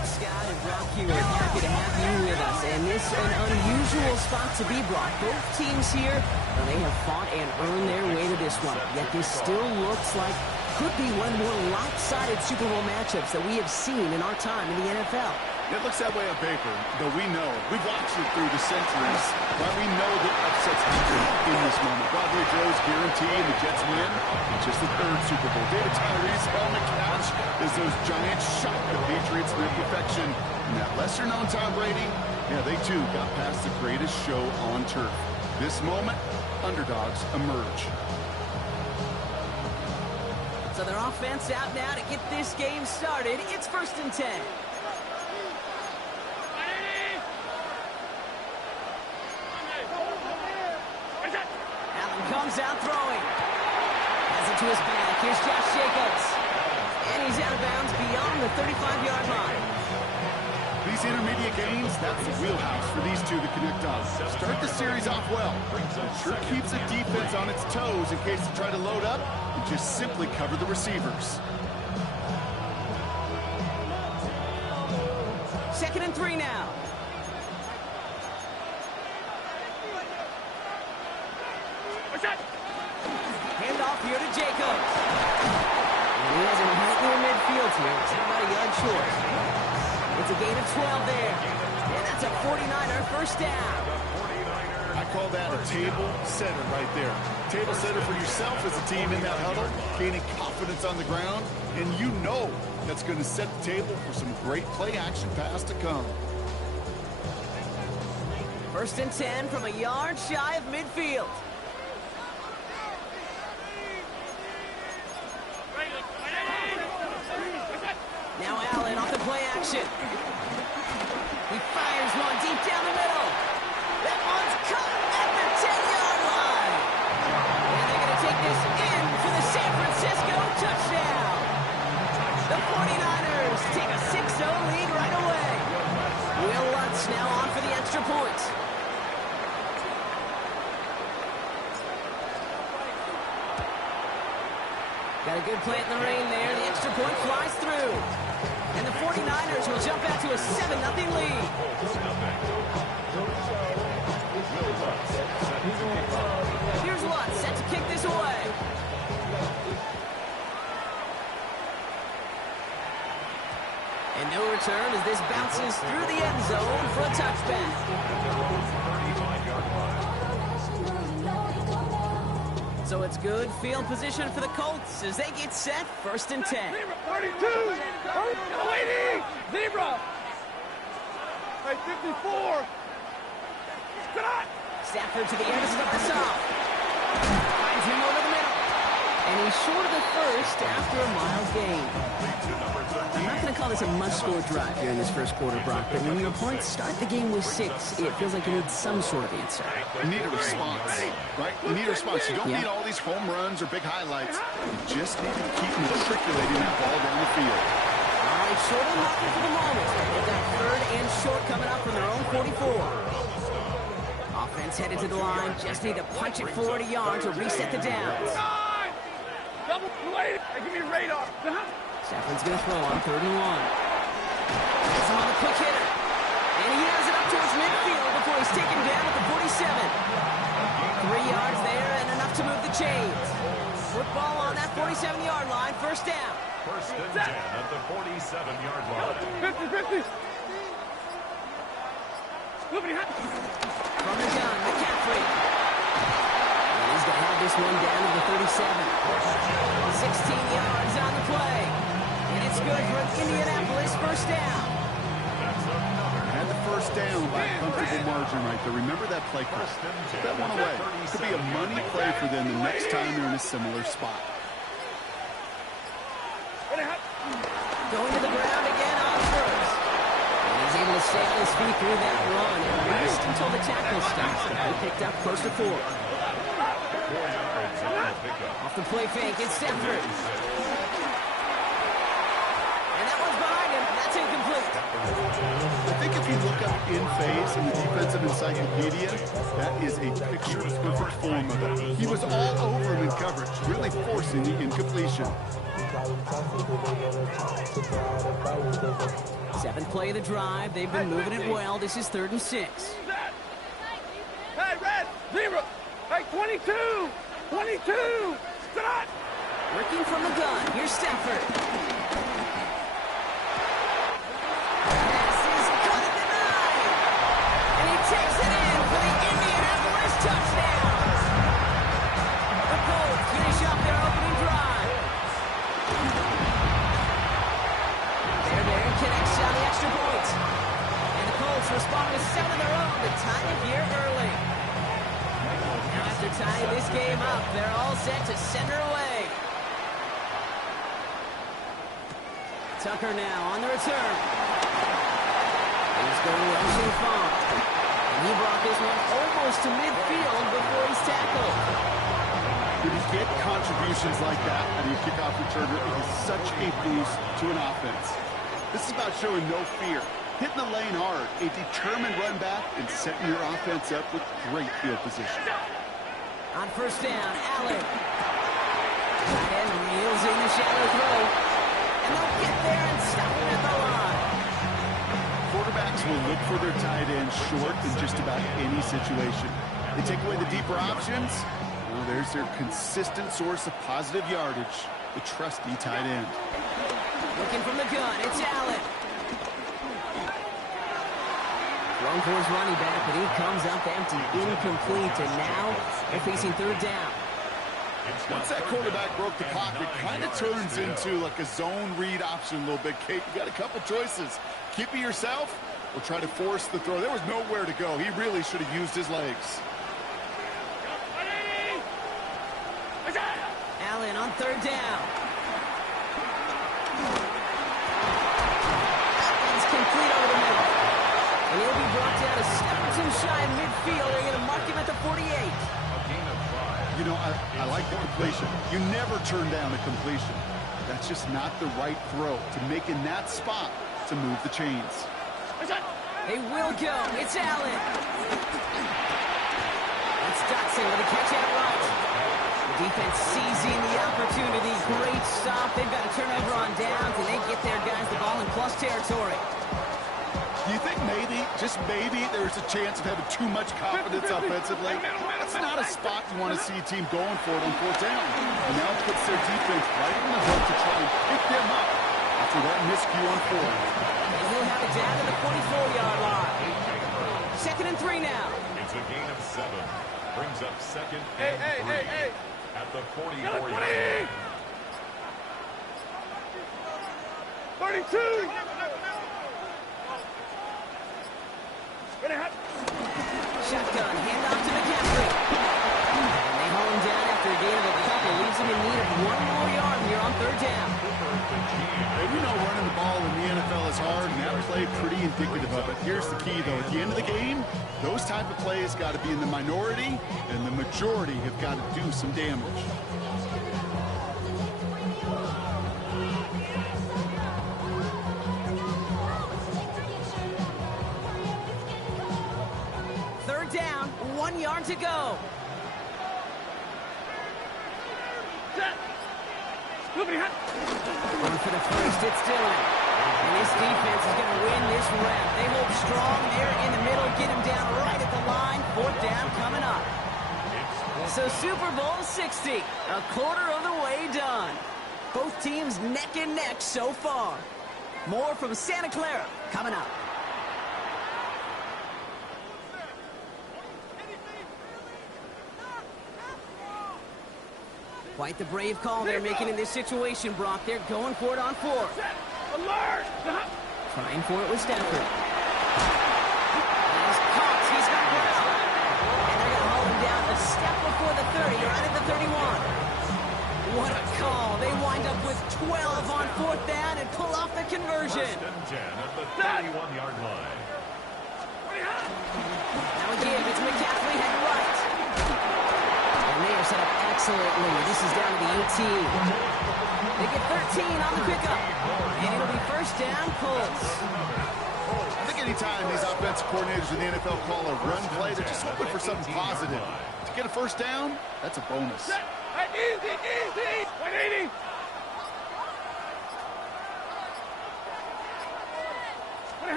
Thanks, Scott and Brock here. Happy to have you with us. And this an unusual spot to be, Brock. Both teams here, well, they have fought and earned their way to this one. Yet this still looks like could be one of the more lopsided Super Bowl matchups that we have seen in our time in the NFL. It looks that way on paper, though we know. We've watched it through the centuries, but we know that upsets happen in this moment. Broadway Joe's guarantee and the Jets win. It's just the third Super Bowl. David Tyree's helmet catch as those Giants shock the Patriots near perfection. And that lesser-known Tom Brady, yeah, they too got past the greatest show on turf. This moment, underdogs emerge. So their offense out now to get this game started. It's 1st and 10. Comes out throwing. Has it to his back. Here's Josh Jacobs. And he's out of bounds beyond the 35-yard line. These intermediate gains, that's the wheelhouse for these two to connect on. Start the series off well. It sure keeps the defense on its toes in case they try to load up and just simply cover the receivers. 2nd and 3 now. Handoff here to Jacobs. And he has him right near midfield here. It's about a yard short. It's a gain of 12 there. And that's a 49er first down. I call that a table setter right there. Table setter for yourself as a team in that huddle, gaining confidence on the ground, and you know that's going to set the table for some great play-action pass to come. 1st and 10 from a yard shy of midfield. Now Allen off the play action. He fires one deep down the middle. That one's caught at the 10-yard line. And they're going to take this in for the San Francisco touchdown. The 49ers take a 6-0 lead right away. Will Lutz now on for the extra point. Got a good plant in the rain there. The extra point flies through. And the 49ers will jump out to a 7-0 lead. Here's Lutz set to kick this away. And no return as this bounces through the end zone for a touchback. So it's good field position for the Colts as they get set 1st and 10. 32! Waiting! Zebra! Hey, 54! Stafford to the air, this is up the soft. Finds him over the middle. And he's short of the first after a mile gain. I'm not going to call this a must-score drive here in this first quarter, Brock, but when your opponents start the game with 6, it feels like you need some sort of answer. You need a response, right? You need a response. You don't need all these home runs or big highlights. You just need to keep matriculating that ball down the field. All right, short and nothing for the moment. They've got 3rd and short coming up from their own 44. Offense headed to the line. Just need to punch it forward a yard to reset the downs. Double play! Give me radar! Stafford's going to throw on 3rd and 1. Gets him on the quick hitter. And he has it up towards midfield before he's taken down at the 47. 3 yards there and enough to move the chains. Football on that 47-yard line. First down. 1st and 10 at the 47-yard line. 50! From the gun, McCaffrey. And he's going to have this one down to the 37. 16 yards on the play. And it's good for an Indianapolis first down. Had the first down by a comfortable margin right there. Remember that play call. Put that one away. Could be a money play for them the next time they're in a similar spot. Going to the ground again on first. And he's able to stay on his feet through that run, at least until the tackle stops. They picked up close to 4. Off the play fake, it's Stafford. And that one's behind him. That's incomplete. I think if you look up in phase in the defensive encyclopedia, that is a picture-perfect form of it. He was all over him in coverage, really forcing the incompletion. Seventh play of the drive. They've been moving it well. This is 3rd and 6. Hey, Red, zebra. Hey, 22, 22, stop. Working from the gun. Here's Stafford. Pass is caught at the 9. And he takes it in for the Indianapolis touchdown. The Colts finish up their opening drive. There connects on the extra point. And the Colts respond with 7 of their own to tie it here early. Now after tying this game up, they're all set to send her away. Tucker now on the return. He's going rushing far. And he brought this one almost to midfield before he's tackled. When you get contributions like that and you kick off returner, it is such a boost to an offense. This is about showing no fear, hitting the lane hard, a determined run back, and setting your offense up with great field position. On first down, Allen. Tight end reels in the shallow throw. And they'll get there and stop him at the line. Quarterbacks will look for their tight end short in just about any situation. They take away the deeper options. Well, there's their consistent source of positive yardage, the trusty tight end. Looking from the gun, it's Allen. Thrown for his running back, but he comes up empty, incomplete, and now they're facing 3rd down. Once that quarterback broke the pocket, it kind of turns into like a zone read option a little bit. Kate, you got a couple choices. Keep it yourself or try to force the throw. There was nowhere to go. He really should have used his legs. Allen on 3rd down. It's complete over the middle. And he'll be brought down a step or two shy in midfield. They're going to mark him at the 48. You know, I like the completion. You never turn down a completion. That's just not the right throw to make in that spot to move the chains. They will go. It's Allen. It's Dotson with a catch out right. The defense seizing the opportunity. Great stop. They've got a turnover on downs, and they get their guys the ball in plus territory. Do you think maybe, just maybe, there's a chance of having too much confidence offensively? That's not a spot you want to see a team going for it on 4th down. And now it puts their defense right in the hook to try and pick them up after that miscue on 4th. And he'll have it down to the 44-yard line. 2nd and 3 now. It's a gain of 7. Brings up 2nd and 3 at the 44-yard line. 32. Shotgun, handoff to McCaffrey. And they hold him down after a gain of a couple. Leaves him in need of 1 more yard here on 3rd down. Hey, we know running the ball in the NFL is hard, and that play pretty indicative of it. Here's the key, though. At the end of the game, those type of plays got to be in the minority, and the majority have got to do some damage. Down, 1 yard to go. Going for the first, it's Dillon. And this defense is going to win this rep. They hold strong there in the middle, get him down right at the line. 4th down coming up. So Super Bowl 60, a quarter of the way done. Both teams neck and neck so far. More from Santa Clara coming up. Quite the brave call they're making in this situation, Brock. They're going for it on 4th. Alert! Trying for it with Stafford. He's caught. He's got ground. And they're going to hold him down a step before the 30, right at the 31. What a call. They wind up with 12 on 4th down and pull off the conversion. 1st and 10 at the 31-yard line. Now again, it's McCaffrey heading right. And they are set up excellently. This is down to the 18. They get 13 on the pickup. And it'll be 1st down, Colts. I think anytime these offensive coordinators in the NFL call a run play, they're just hoping for something positive. To get a 1st down, that's a bonus. Easy, easy. 180.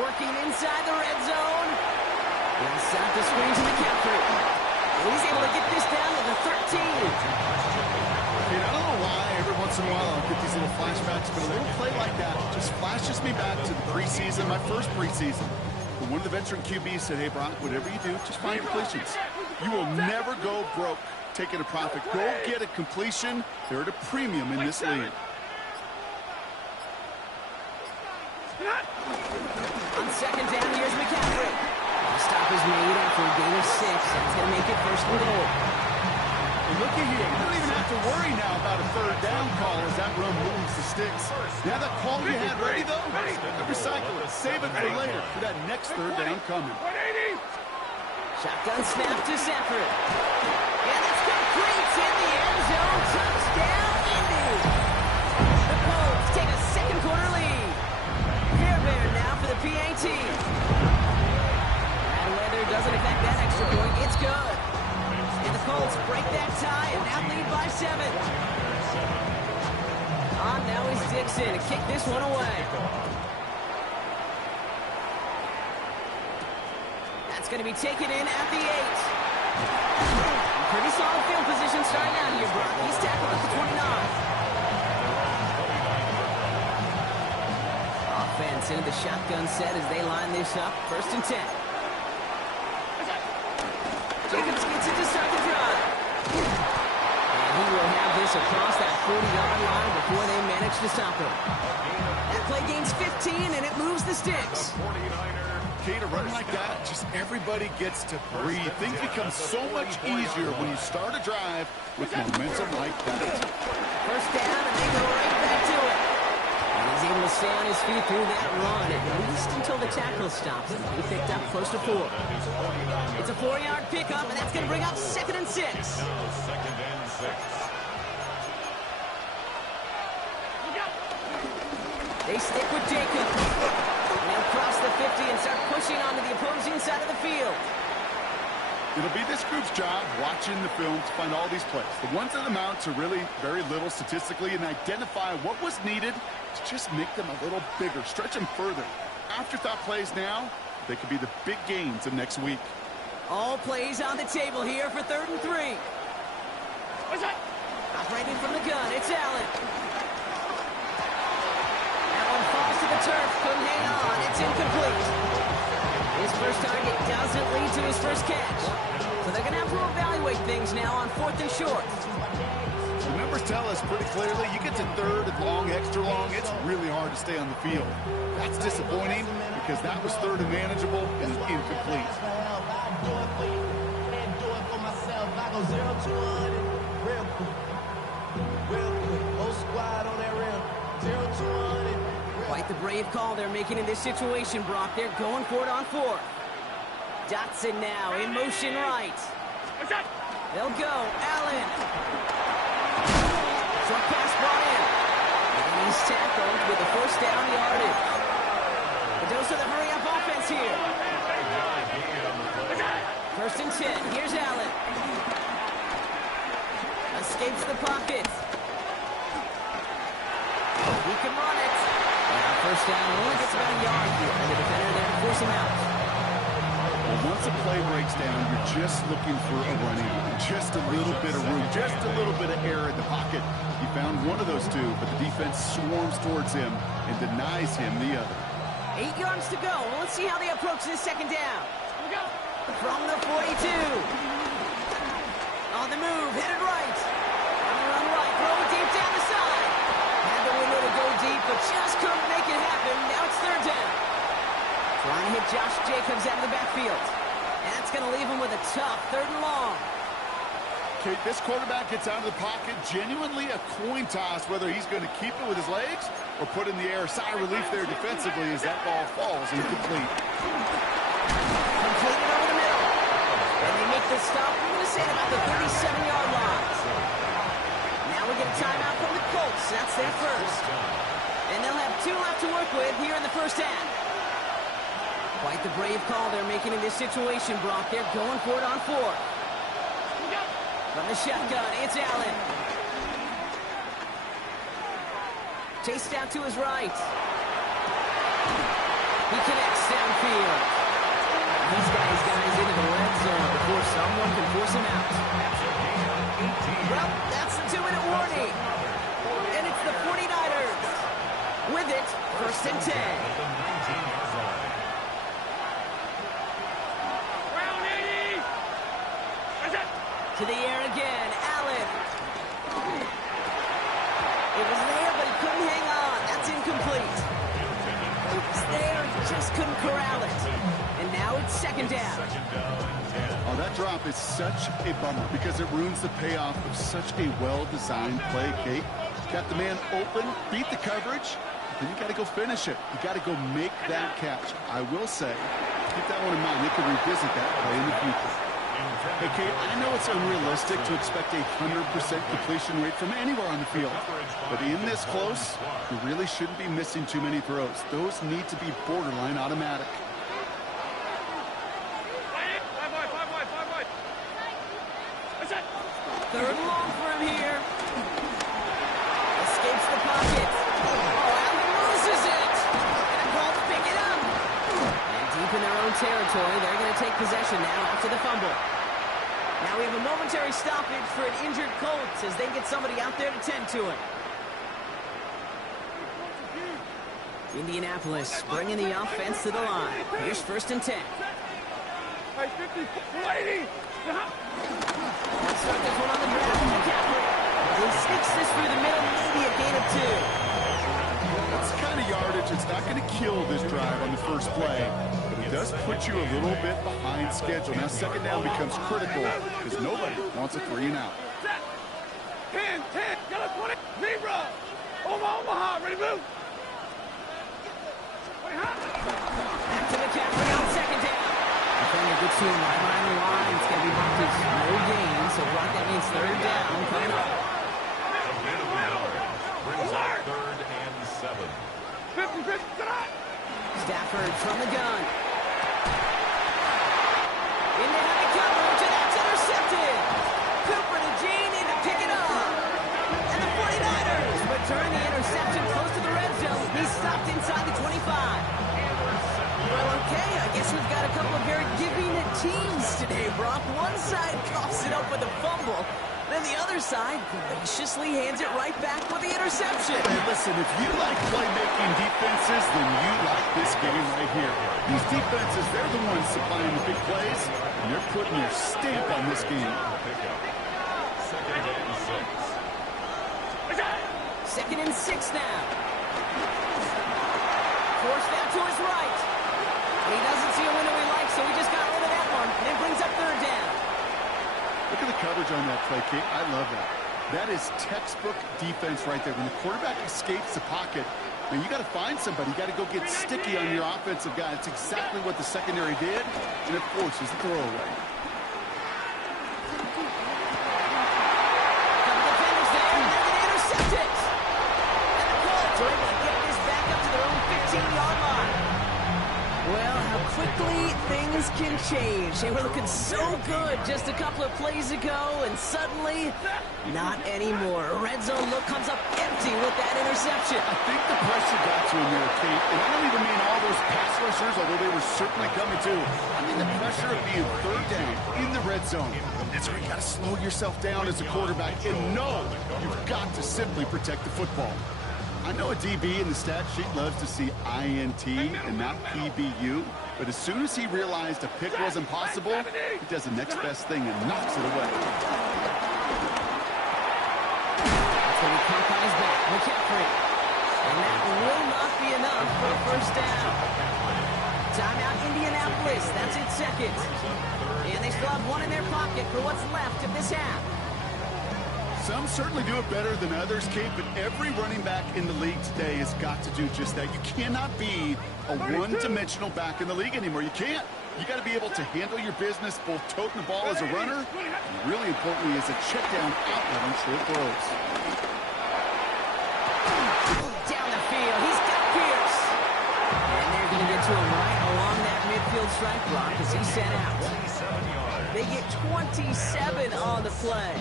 Working inside the red zone. And set up the screen to McCaffrey. He's able to get this down to the 13. I don't know why every once in a while I'll get these little flashbacks, but a little play like that just flashes me back to the preseason, my first preseason. When one of the veteran QBs said, hey, Brock, whatever you do, just find completions. You will never go broke taking a profit. Go get a completion. They're at a premium in this league. On second down, here's McCaffrey. The stop is made after a gain of 6. That's going to make it first and goal. And look at here. You don't even have to worry now about a third down call as that run moves the sticks. Now that call you had ready, though, recycle it. Save it for later for that next third down coming. Shotgun snap to Sanford. And it's complete in the end zone. Touchdown, Indy. The Colts take a second quarter lead. Fairbairn now for the PAT. Bad weather doesn't affect that extra point. It's good. And the Colts break that tie and now lead by 7. On now is Dixon to kick this one away. That's going to be taken in at the 8. Pretty solid field position starting out here, Brock. He's tackled at the 29. Offense into the shotgun set as they line this up. First and 10. Jacobs gets it to start the drive. And he will have this across that 40-yard line before they manage to stop him. That play gains 15, and it moves the sticks. Kate, a run like that, just everybody gets to breathe. Things become so much easier when you start a drive with momentum like that. First down, and they go right back to it. And he's able to stay on his feet through that run, at least until the tackle stops. He picked up close to 4. It's a 4-yard pickup, and that's going to bring up 2nd and 6. Second and 6. They stick with Jacobs. They'll cross the 50 and start pushing onto the opposing side of the field. It'll be this group's job watching the film to find all these plays. The ones that amount to really very little statistically and identify what was needed to just make them a little bigger, stretch them further. Afterthought plays now, they could be the big gains of next week. All plays on the table here for 3rd and 3. Operating from the gun, it's Allen. That one falls to the turf, couldn't hang on, it's incomplete. His first target doesn't lead to his first catch. So they're going to have to evaluate things now on 4th and short. The numbers tell us pretty clearly, you get to 3rd and long, extra long, it's really hard to stay on the field. That's disappointing because that was 3rd and manageable and incomplete. Quite the brave call they're making in this situation, Brock. They're going for it on 4th. Dotson now in motion right. They'll go. Allen. Short pass brought in. And he's tackled with the first down yardage. The dose of the hurry-up offense here. 1st and 10. Here's Allen. Escapes the pocket. He can run it. Now first down, only gets about a yard here. And the defender there to force him out. Well, once a play breaks down, you're just looking for a running, just a little bit of room, just a little bit of air in the pocket. He found one of those 2, but the defense swarms towards him and denies him the other. 8 yards to go. Well, let's see how they approach this second down. From the 42. On the move, headed right. On the run right, throw it deep down the side. Had the window to go deep, but just couldn't make it happen. Now it's 3rd down. Trying to hit Josh Jacobs out of the backfield. And that's going to leave him with a tough 3rd and long. Okay, this quarterback gets out of the pocket, genuinely a coin toss whether he's going to keep it with his legs or put in the air. Sigh of relief there defensively as that ball falls incomplete. Completed over the middle. And they make the stop, I'm going to say, about the 37-yard line. Now we get a timeout from the Colts. That's their first. And they'll have 2 left to work with here in the first half. Quite the brave call they're making in this situation, Brock. They're going for it on 4th. From the shotgun, it's Allen. Chased out to his right. He connects. downfield. He's got his guys into the red zone before someone can force him out. Well, that's the 2-minute warning. And it's the 49ers. With it, 1st and 10. To the air again, Allen. It was there, but he couldn't hang on. That's incomplete. It was there, he just couldn't corral it. And now it's 2nd down. Oh, that drop is such a bummer because it ruins the payoff of such a well-designed play, Kate. Got the man open, beat the coverage, then you got to go finish it. You got to go make that catch. I will say, keep that one in mind. You can revisit that play in the future. Hey, Kate, I know it's unrealistic to expect a 100% completion rate from anywhere on the field. But in this close, you really shouldn't be missing too many throws. Those need to be borderline automatic. 3rd and long for him here. Escapes the pocket. Oh, Allen loses it. And a call to pick it up. And deep in their own territory, they're going to take possession now after the fumble. Now we have a momentary stoppage for an injured Colts as they get somebody out there to tend to him. Indianapolis bringing the offense to the line. Here's 1st and 10. Hey, 50, 80. Let's start this one on the ground. McCaffrey. He sneaks this through the middle, maybe a gain of 2. That's the kind of yardage that's not going to kill this drive on the first play, but it does put you a little bit behind schedule. Now 2nd down becomes critical because nobody wants a 3 and out. 10, yellow 20, zebra. Omaha, ready to move. Back to McCaffrey on 2nd down. Defender gets to him right behind the line. It's going to be marked as no gain, so Brock, that means 3rd down coming up. Brings up 3rd and 7. 50, Stafford from the gun. Into heavy coverage, and that's intercepted. Cooper to Gene in to pick it up. And the 49ers return the interception close to the red zone. He's stopped inside the 25. Well, okay, I guess we've got a couple of very giving teams today, Brock. One side coughs it up with a fumble, then the other side graciously hands it right back with the interception. Hey, listen, if you like playmaking defenses, then you like this game right here. These defenses, they're the ones supplying the big plays, and they're putting their stamp on this game. 2nd and 6 now. Forced that to his right. He doesn't see a window he likes, so he just got rid of that one. And it brings up 3rd down. Look at the coverage on that play, Kate. I love that. That is textbook defense right there. When the quarterback escapes the pocket, man, you got to find somebody. You got to go get sticky on your offensive guy. It's exactly what the secondary did, and it forces the throwaway. Couple defenders there, and they're going to intercept it. And the Colts are able to get this back up to their own 15-yard line. Well, how quickly things can change. They were looking so good just a couple of plays ago, and suddenly, not anymore. A red zone look comes up empty with that interception. I think the pressure got to him there, Kate. And I don't even mean all those pass rushers, although they were certainly coming too. I mean the pressure of being 3rd down in the red zone. That's where you got to slow yourself down as a quarterback and know you've got to simply protect the football. I know a DB in the stat sheet loves to see INT and not PBU, but as soon as he realized a pick wasn't possible, he does the next best thing and knocks it away. That's when he Popeye's back. McCaffrey. And that will not be enough for a 1st down. Timeout Indianapolis. That's its 2nd. And they still have one in their pocket for what's left of this half. Some certainly do it better than others, Kate, but every running back in the league today has got to do just that. You cannot be a one-dimensional back in the league anymore. You can't. You got to be able to handle your business, both toting the ball as a runner, and really importantly as a check down outlet on short throws. Down the field, he's got Pierce. And they're going to get to him right along that midfield strike block as he's sent out. They get 27 on the play.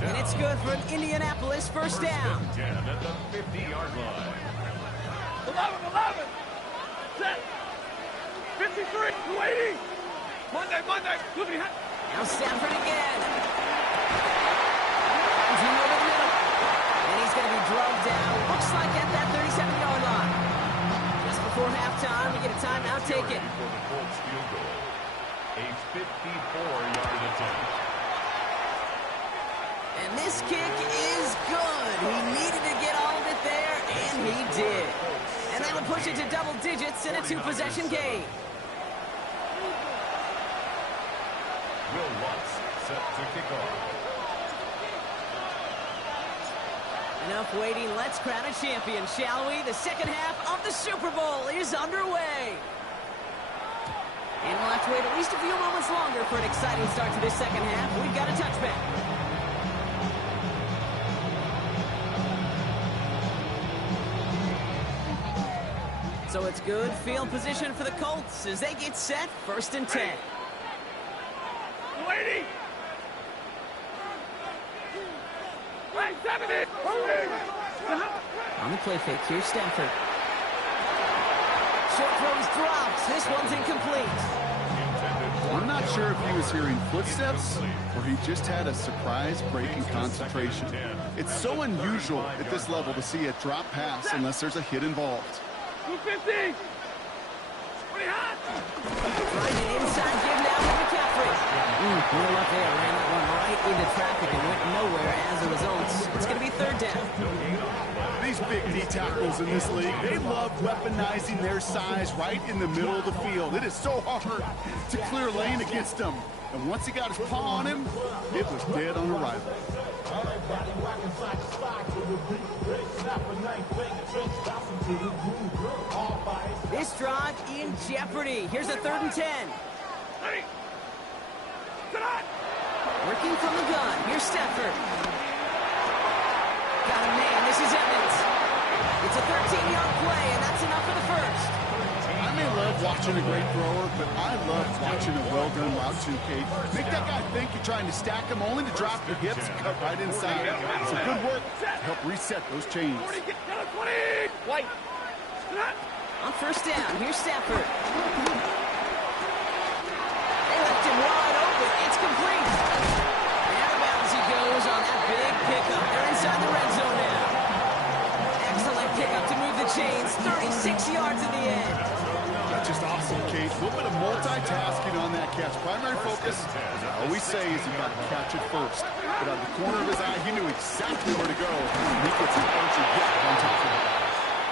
And it's good for an Indianapolis 1st down. At the 50-yard line. 11, set. 50, 280. Monday. Look at Now Stafford again. Finds him over the middle. And he's going to be drugged down. Looks like at that 37-yard line. Just before halftime, we get a timeout taken. For the Colts field goal. A 54-yard attempt. And this kick is good. He needed to get all of it there, and he did. And they will push it to double digits in a two-possession game. Will Lutz set to kick off. Enough waiting. Let's crown a champion, shall we? The second half of the Super Bowl is underway. And we'll have to wait at least a few moments longer for an exciting start to this second half. We've got a touchback. So it's good field position for the Colts as they get set, 1st and 10. 280. Right, 70. On the play fake, here's Stafford. Short throws dropped. This one's incomplete. I'm not sure if he was hearing footsteps or he just had a surprise break in concentration. It's so unusual at this level to see a drop pass unless there's a hit involved. 250. Pretty hot. Trying an inside give now to McCaffrey. Real up there, ran that one right into traffic and went nowhere as a result. It's going to be 3rd down. These big D tackles in this league, they love weaponizing their size right in the middle of the field. It is so hard to clear lane against them. And once he got his paw on him, it was dead on arrival. This drive in jeopardy. Here's a 3rd and 10. Working from the gun. Here's Stafford. Got a man. This is Evans. It's a 13-yard play, and that's enough for the first. I may love watching a great thrower, but I love watching a well-done route too, Kate. Make that guy think you're trying to stack him only to drop your hips and cut right inside. So good work to help reset those chains. 20. White. On 1st down, here's Stafford. They left him wide open. It's complete. And out of bounds he goes on that big pickup. They're inside the red zone now. Excellent pickup to move the chains. 36 yards in the end. That's just awesome, Kate. A little bit of multitasking on that catch. Primary focus, as I always say, is you got to catch it first. But out of the corner of his eye, he knew exactly where to go. And he gets an archer hit on top of it.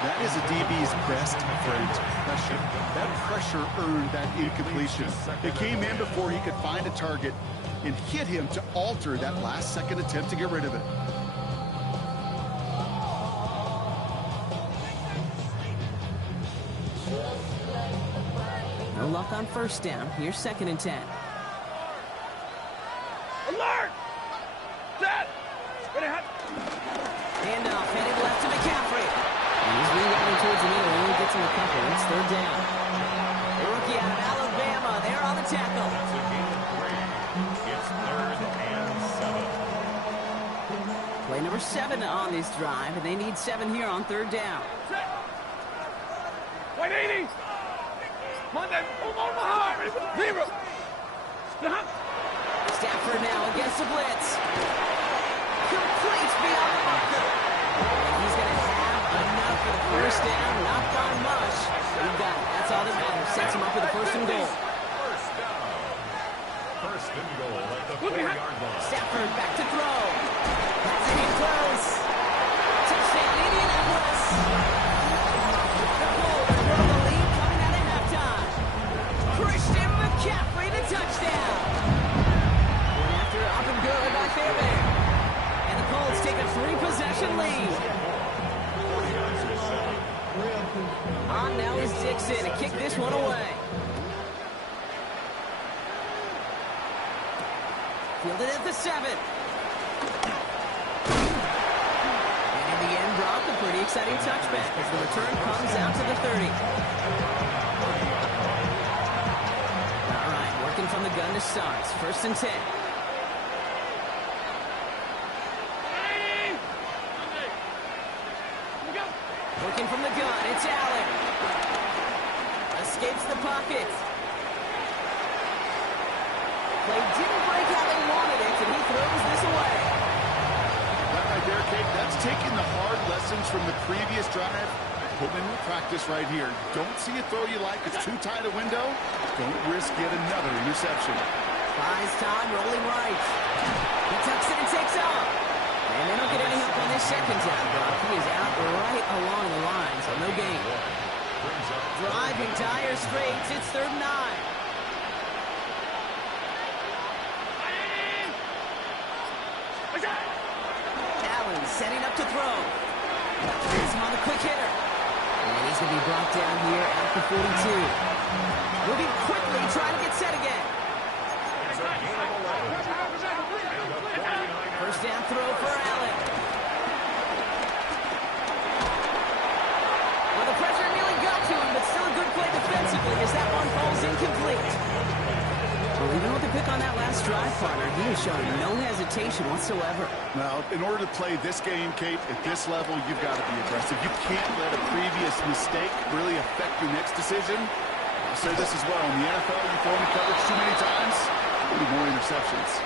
That is a DB's best friend, pressure. That pressure earned that incompletion. It came in before he could find a target and hit him to alter that last-second attempt to get rid of it. No luck on 1st down. Here's 2nd and 10. Alert! Set! Ready, hot. Handoff headed left to McCaffrey. And he's rerouting towards the middle. Only gets him a couple. It's 3rd down. The rookie out of Alabama. They're on the tackle. It's a gain of 3. It's 3rd and 7. Play number 7 on this drive, and they need 7 here on 3rd down. Set! 180. Monday. Omaha. 0. Stafford now against the blitz. Complete beyond the marker. And he's going to have enough for the 1st down. Not by much. He got it. That's all that matters. Sets him up with a 1st and goal. 1st down. 1st and goal at the 4-yard line. Stafford back to throw. That's it in close. Touchdown, Indianapolis. The Colts grow the lead coming out of halftime. Christian McCaffrey, the touchdown. Going after it, up and good by Fairbairn. And the Colts take a 3-possession lead. On now is Dixon to kick this one away. Fielded at the 7. And in the end, Brock, a pretty exciting touchback as the return comes out to the 30. All right, working from the gun to start. 1st and 10. Working from the gun, it's Allen. Escapes the pocket. Play didn't break how they wanted it, and he throws this away. That right there, Kate, that's taking the hard lessons from the previous drive, putting into practice right here. Don't see a throw you like. It's too tight a window. Don't risk yet another interception. Buys time, rolling right. He tucks it and takes off. And they don't get any help on this second down, Brock. He is out right along the line, so no gain. Driving dire straits, it's 3rd and 9. Allen setting up to throw. Here's him on the quick hitter. And he's going to be brought down here at the 42. Moving quickly, trying to get set again. First down throw for Allen. Well, the pressure nearly got to him, but still a good play defensively as that one falls incomplete. Well, even with the pick on that last drive, partner, he is showing no hesitation whatsoever. Now, in order to play this game, Kate, at this level, you've got to be aggressive. You can't let a previous mistake really affect your next decision. I'll say this as well. In the NFL, you throw in coverage too many times, there'll be more interceptions.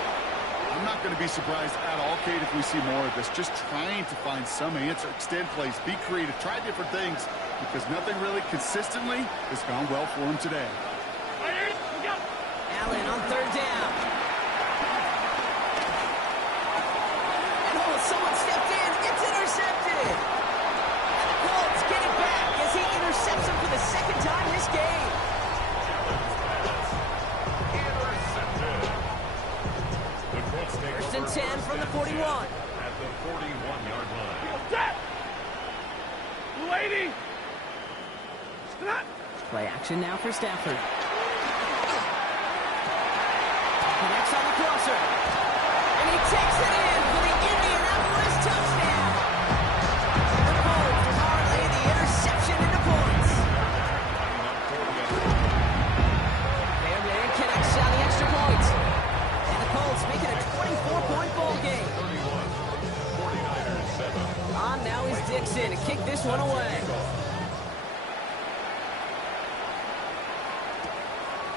I'm not going to be surprised at all, Kate, if we see more of this. Just trying to find some answer, extend plays, be creative, try different things, because nothing really consistently has gone well for him today. Allen on 3rd down. And oh, someone stepped in. It's intercepted. And the Colts get it back as he intercepts him for the 2nd time this game. First and 10 from the 41. At the 41-yard line. Lady! Play action now for Stafford. Connects on the crosser. And he takes it in for the Indianapolis touchdown. The Colts parlay the interception into points. Fairbairn connects on the extra point. And the Colts make it a 24-point ball game. 49ers 7. On now is Dixon to kick this one away.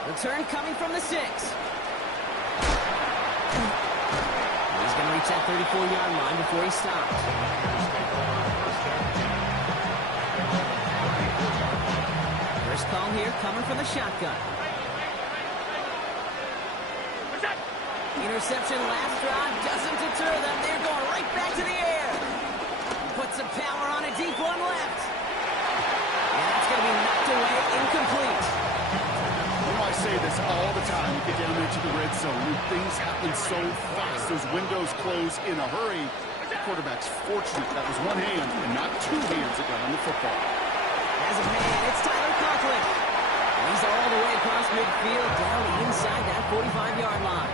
Return coming from the 6. He's going to reach that 34-yard line before he stops. First call here coming from the shotgun. Interception last drive doesn't deter them. They're going right back to the air. Put some power on a deep one left. And that's going to be knocked away, incomplete. I say this all the time. You get down into the red zone, and things happen so fast. Those windows close in a hurry. The quarterback's fortunate that was one hand and not two hands that got on the football. As a man, it's Tyler Conklin. And he's all the way across midfield, down inside that 45-yard line.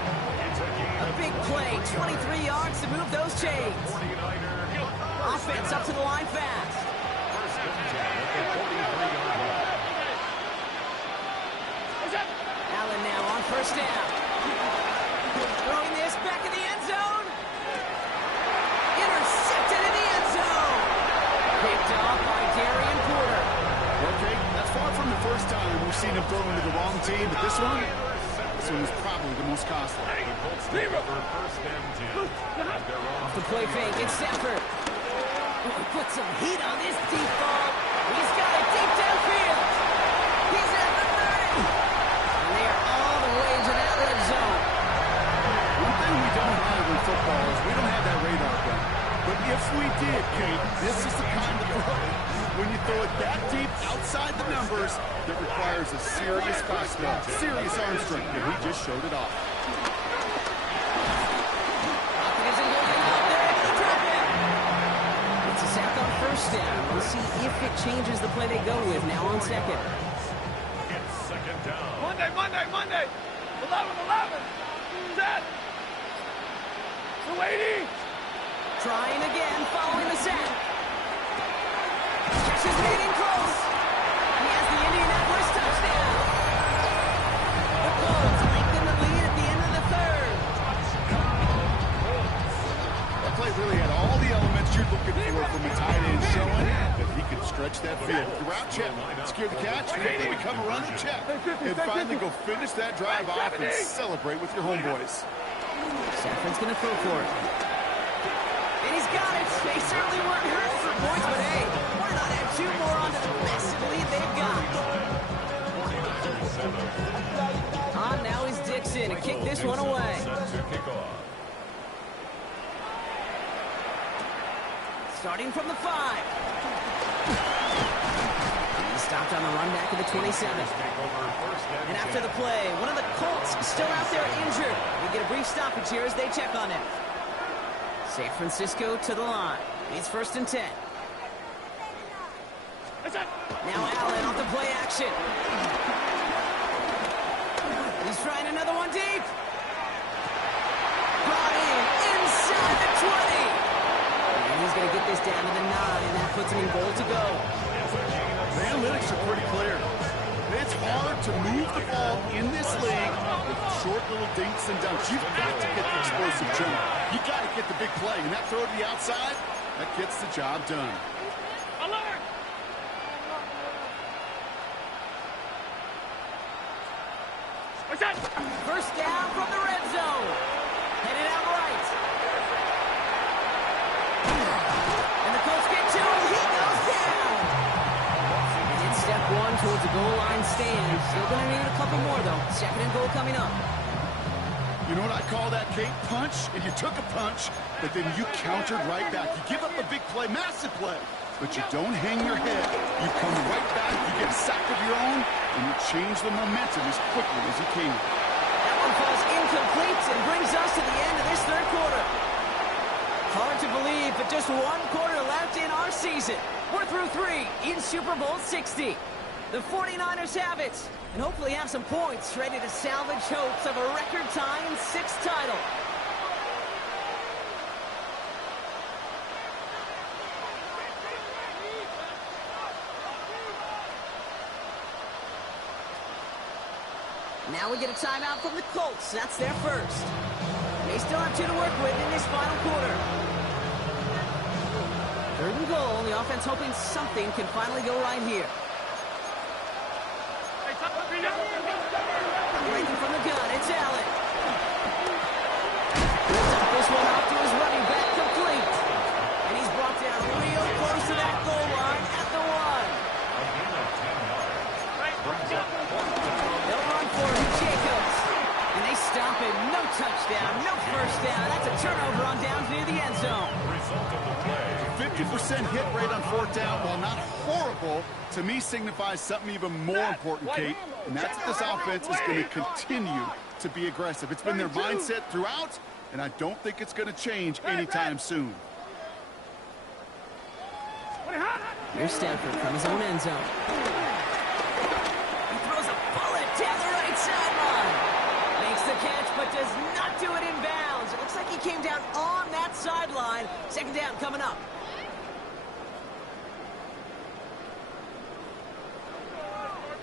A big play, 23 yards to move those chains. Offense up to the line fast. First and 10 at the 43-yard line. Allen now on first down. Throwing this back in the end zone. Intercepted in the end zone. Picked off by Darian Porter. Okay, that's far from the first time we've seen him throw into the wrong team, but this one is probably the most costly. The Colts take over first and 10. At their own Off the play fake, it's Stafford. Oh, put some heat on this deep ball. He's got it deep downfield. He's at the 30. And they are all the way to that red zone. One thing we don't have in football is we don't have that radar gun. But if we did, Kate, this is the kind of throw when you throw it that deep outside the numbers that requires a serious fastball, serious arm strength, and he just showed it off. It's a sack on first down. We'll see if it changes the play they go with now on second. It's second down. Monday! 11! Set! 280! Trying again, following the sack. Catches it in close. He has the Indianapolis touchdown. The Colts lengthen the lead at the end of the 3rd. That play really had all the elements you're looking for from a tight end, showing that he could stretch that field. The route check, secure the catch, quickly become a runner, check. And finally go finish that drive off and celebrate with your homeboys. Stafford's going to throw for it. And he's got it. They certainly weren't hurt for points, but hey, why not add 2 more onto the massive lead they've got? Now is Dixon to kick this one away. Starting from the 5. He stopped on the run back to the 27. And after the play, one of the Colts still out there injured. We get a brief stoppage here as they check on him. San Francisco to the line. It's 1st and 10. Now Allen off the play action. He's trying another one deep. Brought in inside the 20. And he's going to get this down to the 9, and that puts him in goal to go. The analytics are pretty clear. It's hard to move the ball in this league with short little dinks and dunks. You've got to get the explosive jump. You've got to get the big play. And that throw to the outside, that gets the job done. Alert! First down from the red zone. Headed out right. And the Colts get to him. He goes down. And it's step 1 towards the goal line stand. Still going to need a couple more, though. 2nd and goal coming up. You know what I call that, Kate? Punch, and you took a punch, but then you countered right back. You give up a big play, massive play, but you don't hang your head. You come right back, you get a sack of your own, and you change the momentum as quickly as you can. That one falls incomplete and brings us to the end of this 3rd quarter. Hard to believe, but just 1 quarter left in our season. We're through 3 in Super Bowl 60. The 49ers have it, and hopefully have some points ready to salvage hopes of a record-tying 6th title. Now we get a timeout from the Colts. That's their first. They still have 2 to work with in this final quarter. 3rd and goal. The offense hoping something can finally go right here. Breaking from the gun, it's Allen. He'll dump this one off to his running back, complete. And he's brought down real close to that goal line at the 1. They'll run for it, Jacobs. And they stop it. No touchdown, no first down. That's a turnover on downs near the end zone. 50% hit rate on 4th down, while not horrible, to me signifies something even more important, Kate. And that's that this offense is going to continue to be aggressive. It's been their mindset throughout, and I don't think it's going to change anytime soon. Here's Stafford from his own end zone. He throws a bullet down the right sideline. Makes the catch, but does not do it in bounds. It looks like he came down on that sideline. 2nd down coming up.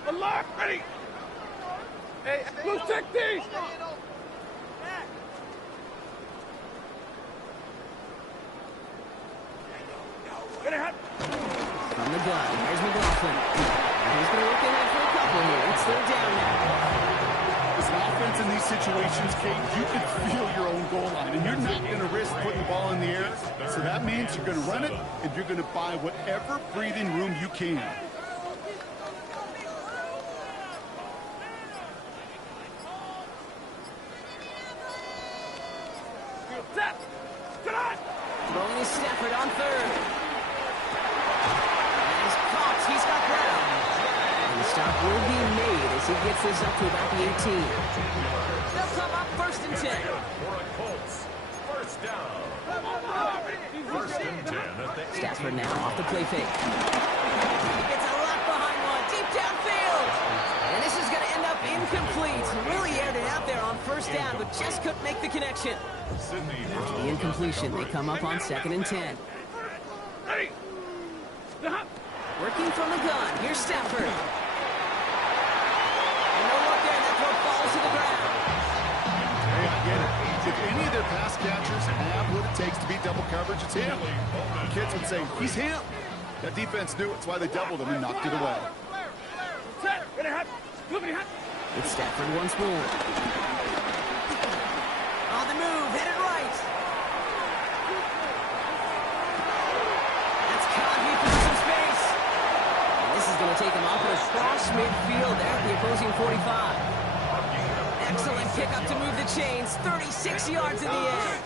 Alert! Ready! Hey, blue check these! From the gun, here's McLaughlin. He's going to look ahead for a couple here. It's 3rd down now. As an offense in these situations, Kate, you can feel your own goal line, and you're not going to risk putting the ball in the air. So that means you're going to run it, and you're going to buy whatever breathing room you can. Throwing is Stafford on 3rd. And he's caught. He's got ground. And the stop will be made as he gets this up to about the 18. They'll come up 1st and 10. For a Colts. First down. 1st and 10 at the 18. Stafford now off the play fake. It's a left behind one. Deep downfield. And this is going to end up incomplete. Really aired it out there on 1st down, but just couldn't make the connection. After the incompletion, they come up on 2nd and 10. Working from the gun. Here's Stafford. And no look there. That throw falls to the ground. Hey, I get it. If any of their pass catchers have what it takes to beat double coverage, it's him. The kids would say, he's him. That defense knew it. That's why they doubled him and knocked it away. It's Stafford once more. On the move, headed right. That's caught. He found some space. And this is going to take him off and across midfield there at the opposing 45. Excellent pickup to move the chains. 36 yards in the end.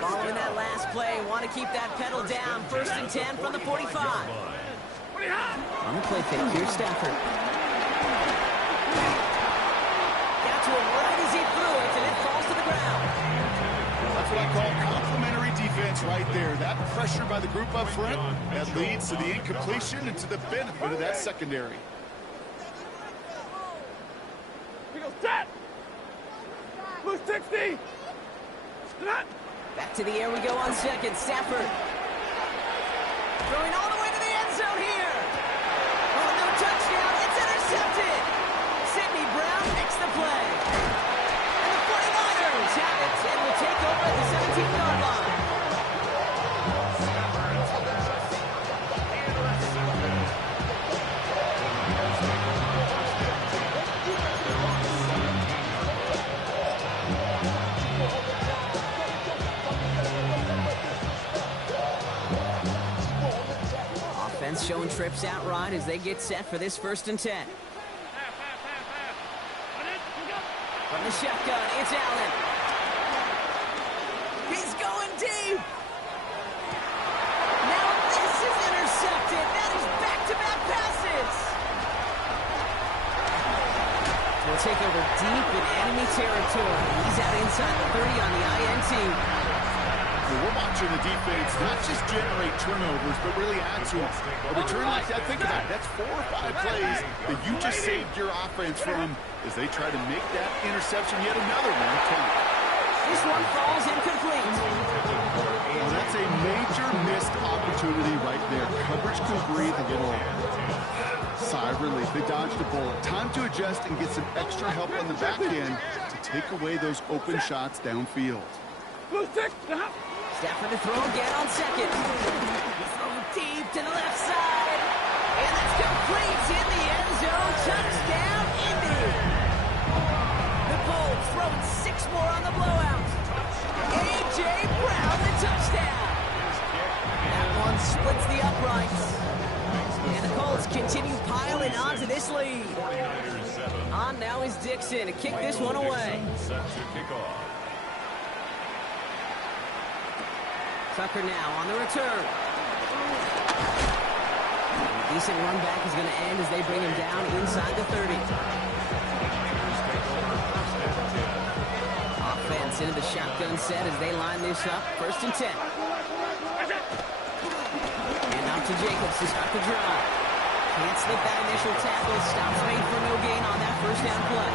Following that last play, want to keep that pedal down. 1st and 10 from the 45. On the play fake, here's Stafford. Got to him right as he threw it, and it falls to the ground. That's what I call complimentary defense right there. That pressure by the group up front, that leads to the incompletion and to the benefit of that secondary. We go set. Blue 60. Back to the air we go on 2nd. Stafford. Throwing all the way to the end zone here. Oh, no touchdown. It's intercepted. Sidney Brown makes the play. And the 49ers have it and will take over at the 17-yard line. Offense showing trips out right as they get set for this 1st and 10. From the shotgun, it's Allen. He's going deep. Now this is intercepted. That is back-to-back passes. We'll take over deep in enemy territory. He's out inside the 30 on the INT. Well, we're watching the defense not just generate turnovers, but really add to them. A return like that, think about it. That's 4 or 5 plays that you just saved your offense from as they try to make that interception yet another one count. This one falls incomplete. Well, that's a major missed opportunity right there. Coverage can breathe a little sigh of relief. They dodged a bullet. Time to adjust and get some extra help on the back end to take away those open shots downfield. Blue 6. Stafford to throw again on 2nd. Throw deep to the left side. And that's complete in the end zone. Touchdown, Indy. The Bolts throwing 6 more on the blowout. A.J. Brown, the touchdown. That one splits the uprights. And the Colts continue piling on to this lead. On now is Dixon to kick this one away. Set to kick off. Tucker now on the return. A decent run back is going to end as they bring him down inside the 30. Offense into the shotgun set as they line this up. 1st and 10. And out to Jacobs to start the drive. Can't slip that initial tackle. Stops made for no gain on that 1st down play.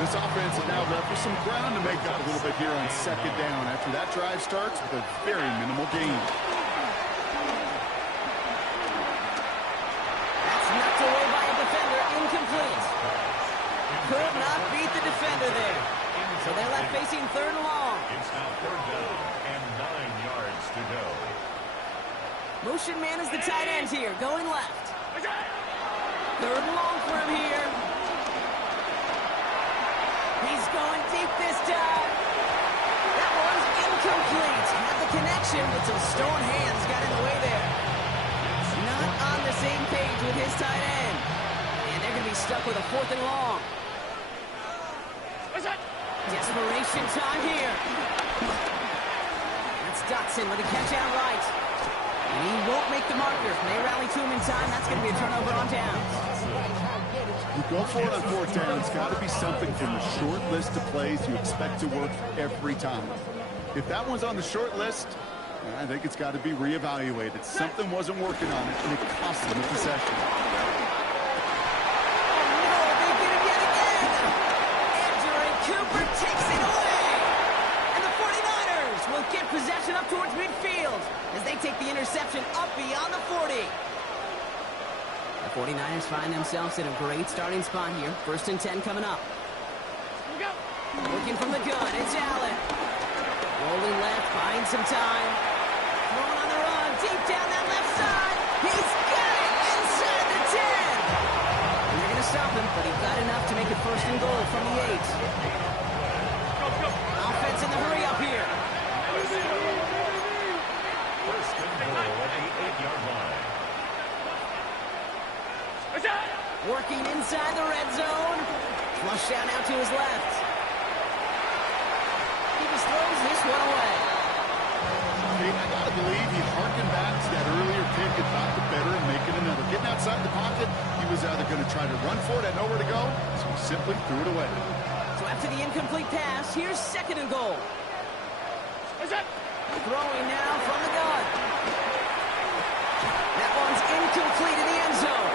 This offense is now left with some ground to make up a little bit here on 2nd down after that drive starts with a very minimal gain. That's knocked away by a defender. Incomplete. Could not beat the defender there. So they're left facing 3rd and long. It's now 3rd down and 9 yards to go. Motion man is the tight end here, going left. 3rd and long for him here. He's going deep this time. That one's incomplete. Had the connection, but some stone hands got in the way there. Not on the same page with his tight end. And they're going to be stuck with a 4th and long. Desperation time here. That's Dotson with a catch out right. And he won't make the marker. If they rally to him in time, that's going to be a turnover on downs. You go for it on 4th down. It's got to be something from the short list of plays you expect to work every time. If that one's on the short list, I think it's got to be reevaluated. Something wasn't working on it, and it cost them the possession. Cooper takes it away. And the 49ers will get possession up towards midfield as they take the interception up beyond the 40. The 49ers find themselves in a great starting spot here. 1st and 10 coming up. Looking from the gun, it's Allen. Rolling left, buying some time. Throwing on the run, deep down that left side. He's got it inside the 10. And they're going to stop him, but he got enough to make it 1st and goal from the 8. Offense in the hurry up here. 1st and goal at the 8-yard line. Working inside the red zone. Flush down out to his left. He just throws this one away. I gotta believe he harkened back to that earlier pick and thought the better and make it another. Getting outside the pocket, he was either going to try to run for it, had nowhere to go, so he simply threw it away. So after the incomplete pass, here's 2nd and goal. Throwing now from the gun. That one's incomplete in the end zone.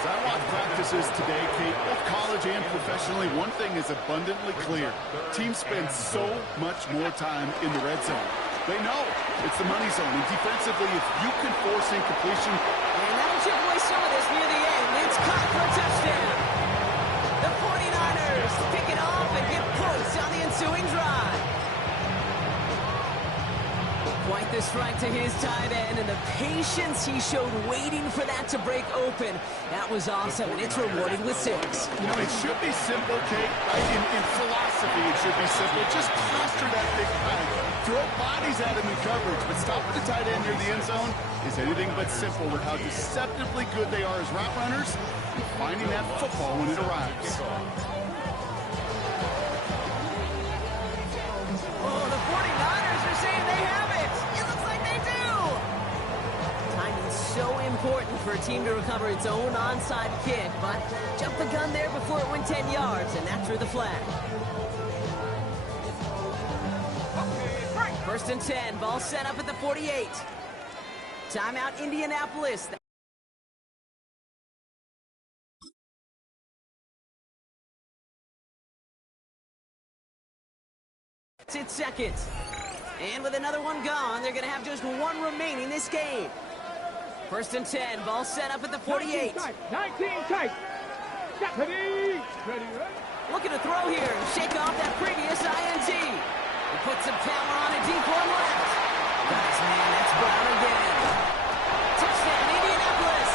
As I watch practices today, Kate, both college and professionally, one thing is abundantly clear. Teams spend so much more time in the red zone. They know it's the money zone. And defensively, if you can force incompletion. And that'll chip away some of this near the end. It's caught for a touchdown. The 49ers pick it off and get points on the ensuing drive. Quite the strike to his tight end, and the patience he showed waiting for that to break open. That was awesome, and it's rewarded with 6. You know, it should be simple, Kate. Right? In philosophy, it should be simple. Just cluster that big guy. Throw bodies at him in coverage, but stopping the tight end near the end zone is anything but simple with how deceptively good they are as route runners and finding that football when it arrives. Oh, the 49ers are saying they have it. It looks like they do. Timing's so important for a team to recover its own onside kick, but jumped the gun there before it went 10 yards, and that drew the flag. 1st and 10, ball set up at the 48. Timeout, Indianapolis. It's 2nd. And with another one gone, they're going to have just one remaining this game. 1st and 10, ball set up at the 48. 19 tight. Ready. Looking to throw here and shake off that previous INT. He puts some power on a deep one left. Guys, man, that's Brown again. Touchdown, Indianapolis.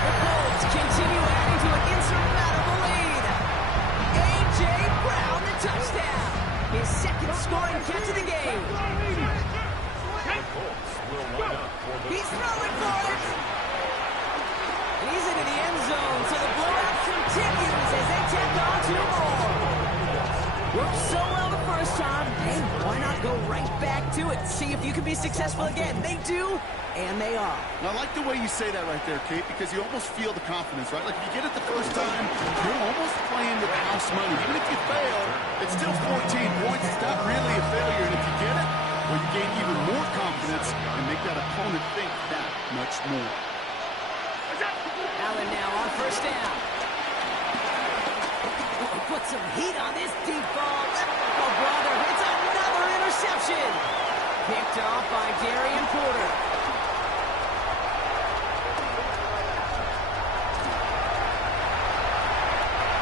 The Colts continue adding to an insurmountable lead. A.J. Brown, the touchdown. His 2nd scoring catch of the game. He's throwing for it. He's into the end zone, so the blowout continues as they tack on 2 more. Worked so well the first time, hey, why not go right back to it? See if you can be successful again. They do, and they are. And I like the way you say that right there, Kate, because you almost feel the confidence, right? Like if you get it the first time, you're almost playing with house money. Even if you fail, it's still 14 points. It's not really a failure. And if you get it, well, you gain even more confidence and make that opponent think that much more. Allen now on 1st down. Put some heat on this deep ball. Oh, brother, it's another interception. Picked off by Darian Porter.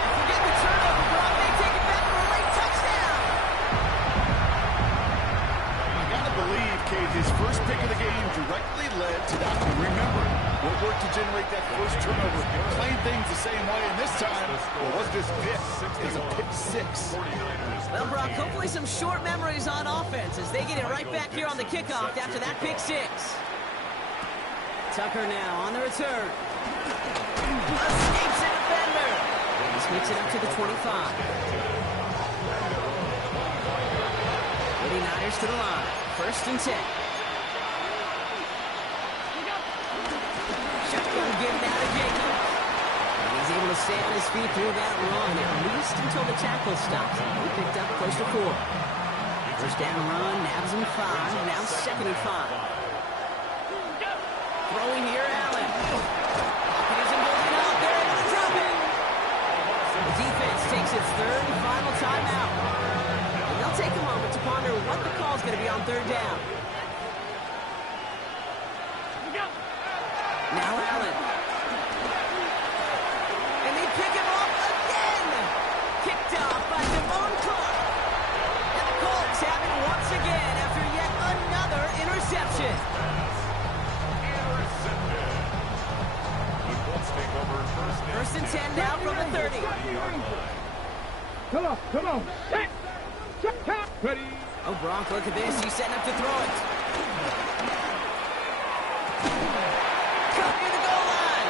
And forget the turnover, Brock. They take it back for a late touchdown. I gotta believe, Kate, his first pick of the game directly led to that one. Remember, what worked to generate that first turnover? Playing things the same way, and this time, it wasn't just pick, it was a pick 6. Well, Brock, hopefully some short memories on offense as they get it right back here on the kickoff after that pick 6. Tucker now on the return. Escapes a defender. This makes it up to the 25. 49ers to the line. 1st and 10. Shotgun given out of Jacob. And he's able to stay on his feet through that run, at least until the tackle stops. He picked up close to 4. 1st down run, nabs him 5. Now 2nd and 5. Throwing here, Allen. Here's him holding up. They're able to drop it. The defense takes its 3rd and final timeout. And they'll take a moment to ponder what the call's going to be on 3rd down. Now Allen. And they pick him up again. Kicked off by Devon Clark. And the Colts have it once again after yet another interception. and 10 now from the 30. Come on, come on. Ready. Oh, Gronk, look at this. He's setting up to throw it. Cut near the goal line.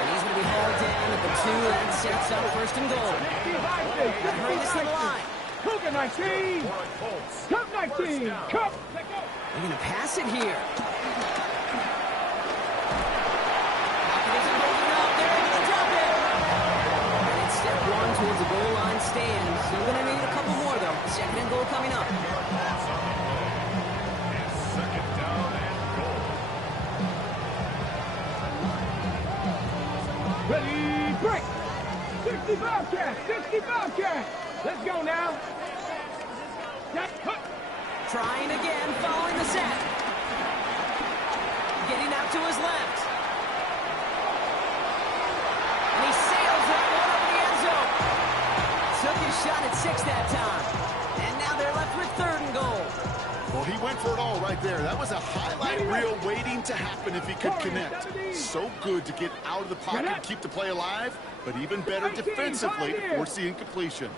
And he's going to be hauled down at the 2. That sets up first and goal. Got to hurry this to the line. Cougar 19. Cup 19. Cup. They're going to pass it here. Pocket isn't holding up. They're able to drop it. And it's step 1 towards the goal line stand. Still going to need a couple more, though. Second and goal coming up. Second down and goal. Ready, break. 65 cat, 65 cat. Let's go now. Trying again, following the set. Getting out to his left. And he sails that one over the end zone. Took his shot at 6 that time. And now they're left with 3rd and goal. Well, he went for it all right there. That was a highlight reel waiting to happen if he could connect. So good to get out of the pocket and keep the play alive, but even better defensively to force the incompletion.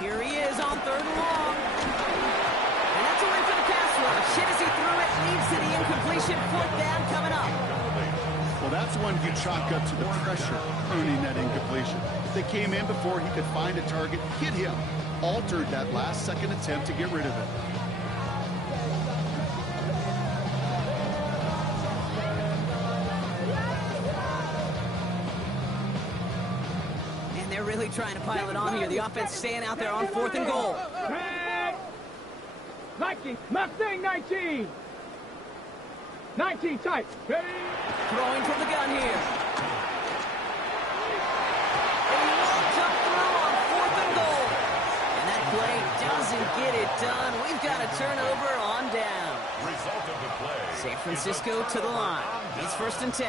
Here he is on 3rd and long. And that's a win for the pass rush. Hit as he threw it, leads to the incompletion. 4th down coming up. Well, that's one you chalk up to the pressure earning that incompletion. They came in before he could find a target, hit him, altered that last-second attempt to get rid of it. They're really trying to pile it on here. The offense staying out there on 4th and goal. 19, Mustang 19. 19 tight. Ready? Throwing from the gun here. And he will come through on 4th and goal. And that play doesn't get it done. We've got a turnover on down. Result of the play. San Francisco to the line. It's 1st and 10.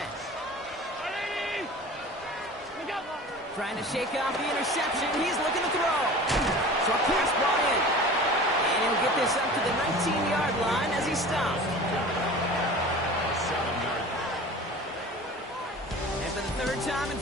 Trying to shake off the interception. He's looking to throw. Short pass brought in. And he'll get this up to the 19-yard line as he stopped. 7 yards. And for the 3rd time in